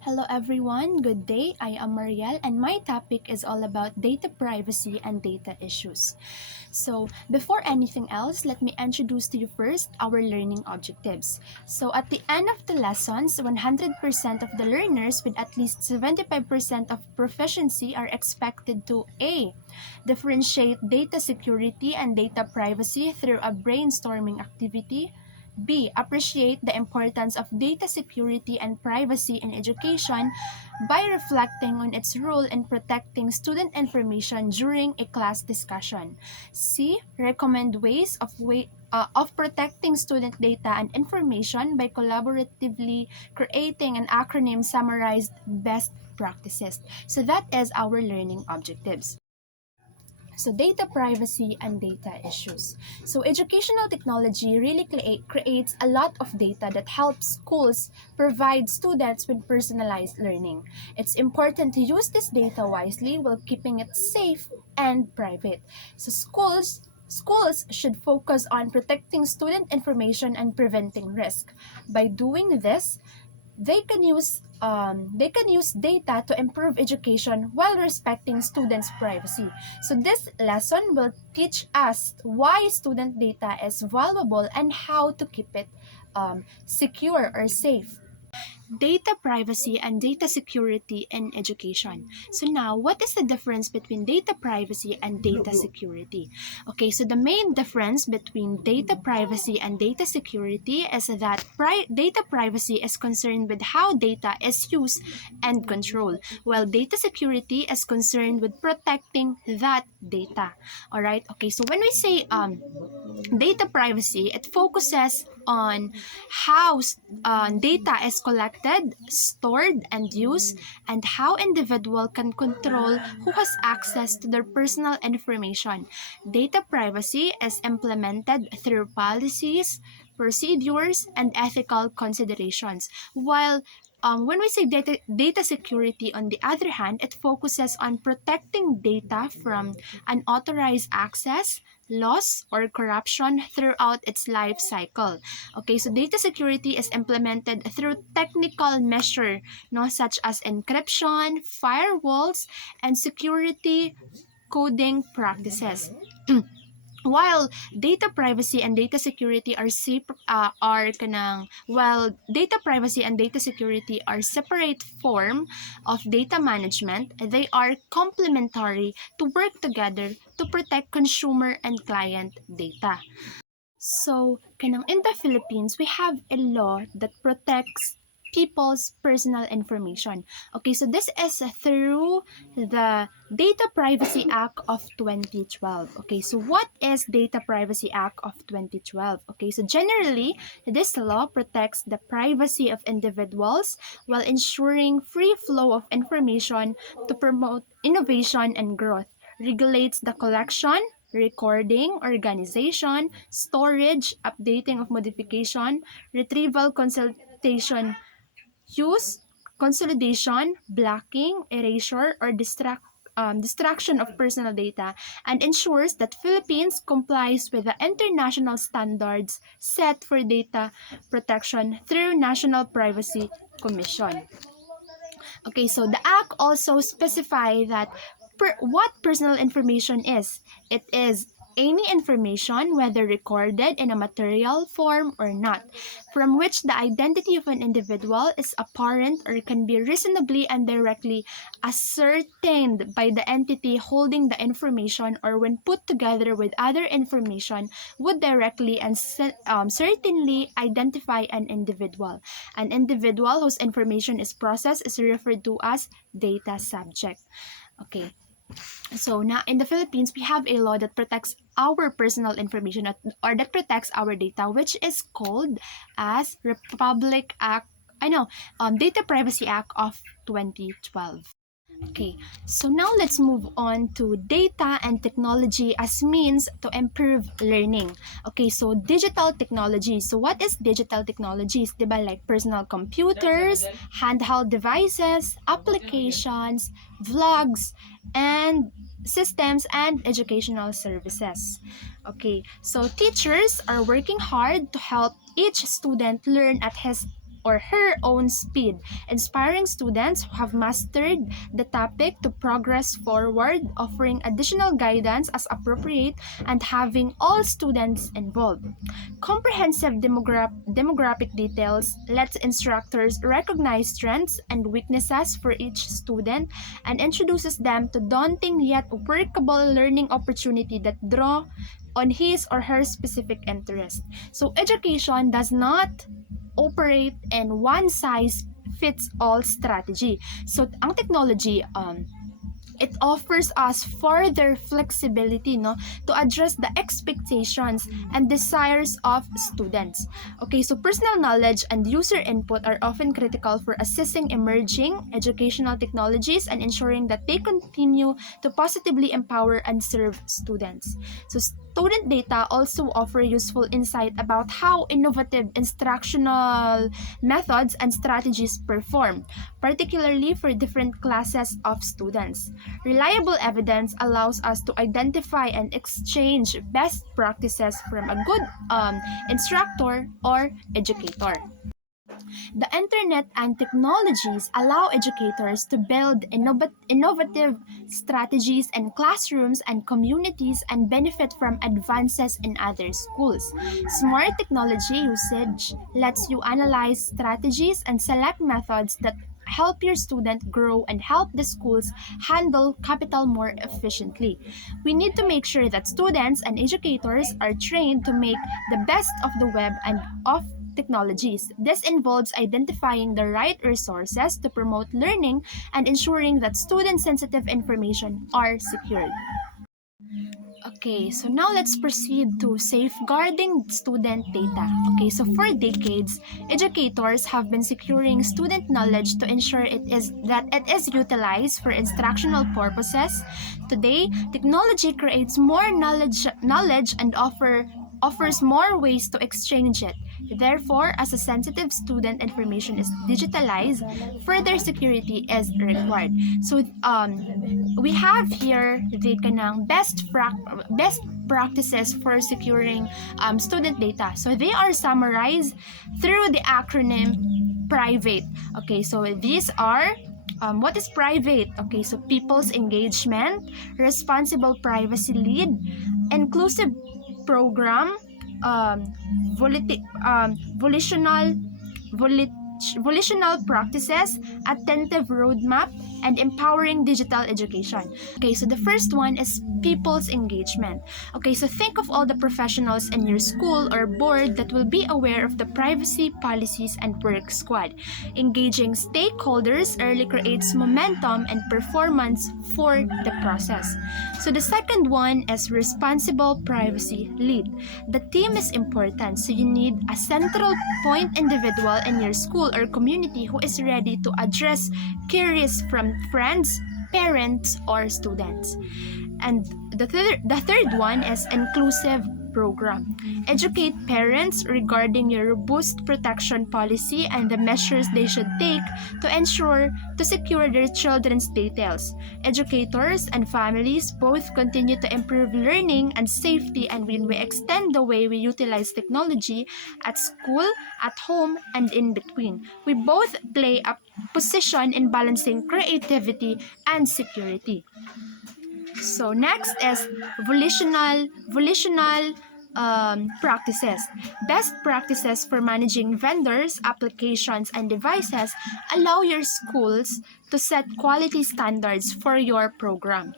Hello everyone, good day. I am Marielle and my topic is all about data privacy and data issues. So, before anything else, let me introduce to you first our learning objectives. So, at the end of the lessons, 100% of the learners with at least 75% of proficiency are expected to A. Differentiate data security and data privacy through a brainstorming activity. B. Appreciate the importance of data security and privacy in education by reflecting on its role in protecting student information during a class discussion. C. Recommend ways of protecting student data and information by collaboratively creating an acronym summarized best practices. So that is our learning objectives. So data privacy and data issues. So educational technology really creates a lot of data that helps schools provide students with personalized learning. It's important to use this data wisely while keeping it safe and private. So schools should focus on protecting student information and preventing risk. By doing this, they can use data to improve education while respecting students' privacy. So this lesson will teach us why student data is valuable and how to keep it secure or safe. Data privacy and data security in education. So now, what is the difference between data privacy and data security? Okay, so the main difference between data privacy and data security is that data privacy is concerned with how data is used and controlled, while data security is concerned with protecting that data. All right. Okay, so when we say data privacy, it focuses on how data is collected, stored, and used, and how individual can control who has access to their personal information. Data privacy is implemented through policies, procedures, and ethical considerations, while when we say data security, on the other hand, it focuses on protecting data from unauthorized access, loss, or corruption throughout its life cycle. Okay, so data security is implemented through technical measure, no, such as encryption, firewalls, and security coding practices. While data privacy and data security data privacy and data security are separate form of data management, they are complementary to work together to protect consumer and client data. So, in the Philippines, we have a law that protects people's personal information. Okay, so this is through the Data Privacy Act of 2012. Okay, so what is Data Privacy Act of 2012? Okay, so generally, this law protects the privacy of individuals while ensuring free flow of information to promote innovation and growth, regulates the collection, recording, organization, storage, updating of modification, retrieval, consultation, use, consolidation, blocking, erasure, or distraction of personal data, and ensures that Philippines complies with the international standards set for data protection through National Privacy Commission. Okay, so the Act also specify that what personal information is. It is any information, whether recorded in a material form or not, from which the identity of an individual is apparent or can be reasonably and directly ascertained by the entity holding the information, or when put together with other information would directly and certainly identify an individual. An individual whose information is processed is referred to as data subject. Okay. So now in the Philippines, we have a law that protects our personal information or that protects our data, which is called as Data Privacy Act of 2012. Okay, so now let's move on to data and technology as means to improve learning. Okay, so digital technology. So what is digital technologies? Diba, like personal computers, handheld devices, applications, vlogs, and systems and educational services. Okay, so teachers are working hard to help each student learn at his or her own speed, inspiring students who have mastered the topic to progress forward, offering additional guidance as appropriate, and having all students involved. Comprehensive demographic details lets instructors recognize strengths and weaknesses for each student and introduces them to daunting yet workable learning opportunity that draw on his or her specific interest. So education does not operate in one size fits all strategy. So ang technology it offers us further flexibility, no, to address the expectations and desires of students. Okay, so personal knowledge and user input are often critical for assessing emerging educational technologies and ensuring that they continue to positively empower and serve students. So student data also offer useful insight about how innovative instructional methods and strategies perform, particularly for different classes of students. Reliable evidence allows us to identify and exchange best practices from a good instructor or educator. The internet and technologies allow educators to build innovative strategies in classrooms and communities and benefit from advances in other schools. Smart technology usage lets you analyze strategies and select methods that help your student grow and help the schools handle capital more efficiently. We need to make sure that students and educators are trained to make the best of the web and of technologies. This involves identifying the right resources to promote learning and ensuring that student-sensitive information are secured. Okay, so now let's proceed to safeguarding student data. Okay, so for decades, educators have been securing student knowledge to ensure it is utilized for instructional purposes. Today, technology creates more knowledge and offers more ways to exchange it. Therefore, as a sensitive student information is digitalized, further security is required. So, we have here the kanang best practices for securing student data. So they are summarized through the acronym PRIVATE. Okay, so these are what is private? Okay, so people's engagement, responsible privacy lead, inclusive program, volitional volitional practices, attentive roadmap, and empowering digital education. Okay, so the first one is people's engagement. Okay, so think of all the professionals in your school or board that will be aware of the privacy policies and work squad. Engaging stakeholders early creates momentum and performance for the process. So the second one is responsible privacy lead. The team is important, so you need a central point individual in your school or community who is ready to address queries from friends, parents, or students. And the third one is inclusive program. Educate parents regarding your robust protection policy and the measures they should take to secure their children's details. Educators and families both continue to improve learning and safety, and when we extend the way we utilize technology at school, at home, and in between, we both play a position in balancing creativity and security. So next is volitional practices. Best practices for managing vendors, applications, and devices allow your schools to set quality standards for your program.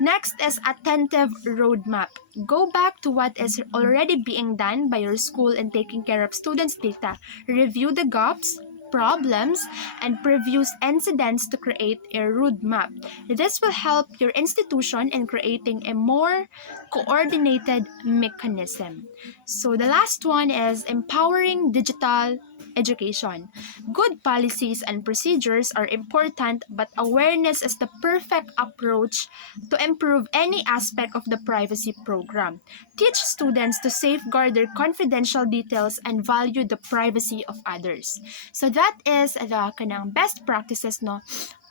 Next is attentive roadmap. Go back to what is already being done by your school in taking care of students' data. Review the gaps, problems, and previous incidents to create a roadmap. This will help your institution in creating a more coordinated mechanism. So the last one is empowering digital education. Good policies and procedures are important, but awareness is the perfect approach to improve any aspect of the privacy program. Teach students to safeguard their confidential details and value the privacy of others. So that is the kanang best practices, no,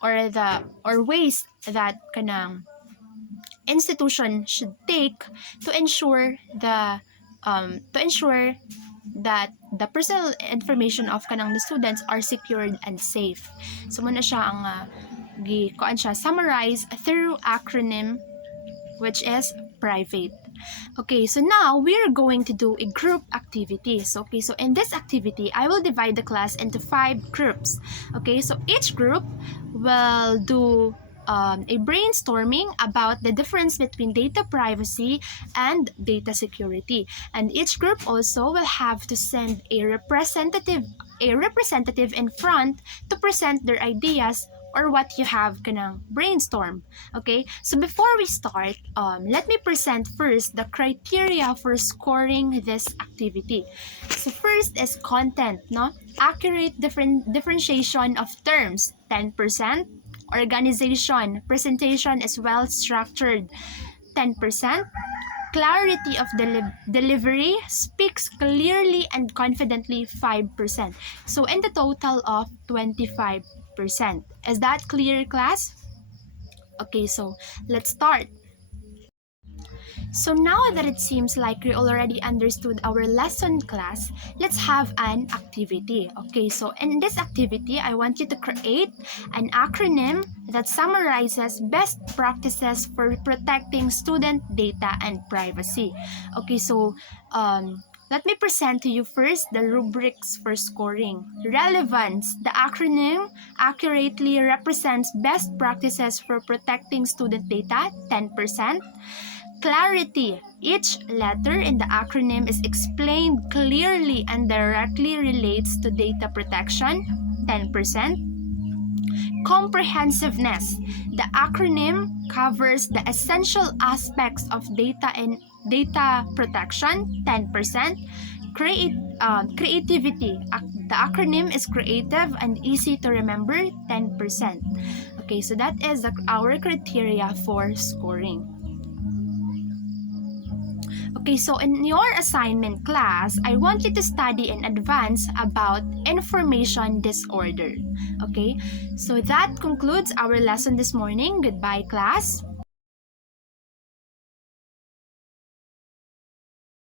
or ways that kanang institution should take to ensure that the personal information of kanang the students are secured and safe. So muna siya ang kuan siya summarize through acronym, which is private. Okay, so now we're going to do a group activity. So in this activity, I will divide the class into 5 groups. Okay, so each group will do a brainstorming about the difference between data privacy and data security. And each group also will have to send a representative in front to present their ideas or what you have kanang brainstorm. Okay, so before we start, let me present first the criteria for scoring this activity. So first is content, no? Accurate differentiation of terms, 10%. Organization, presentation is well structured, 10%. Clarity of delivery, speaks clearly and confidently, 5%. So in the total of 25%. Is that clear, class? Okay, so let's start. So now that it seems like you already understood our lesson, class, let's have an activity. Okay, so in this activity, I want you to create an acronym that summarizes best practices for protecting student data and privacy. Okay, so let me present to you first the rubrics for scoring. Relevance. The acronym accurately represents best practices for protecting student data, 10%. Clarity. Each letter in the acronym is explained clearly and directly relates to data protection, 10%. Comprehensiveness. The acronym covers the essential aspects of data and data protection, 10%. Creativity. The acronym is creative and easy to remember, 10%. Okay, so that is our criteria for scoring. Okay, so in your assignment, class, I want you to study in advance about information disorder. Okay, so that concludes our lesson this morning. Goodbye, class.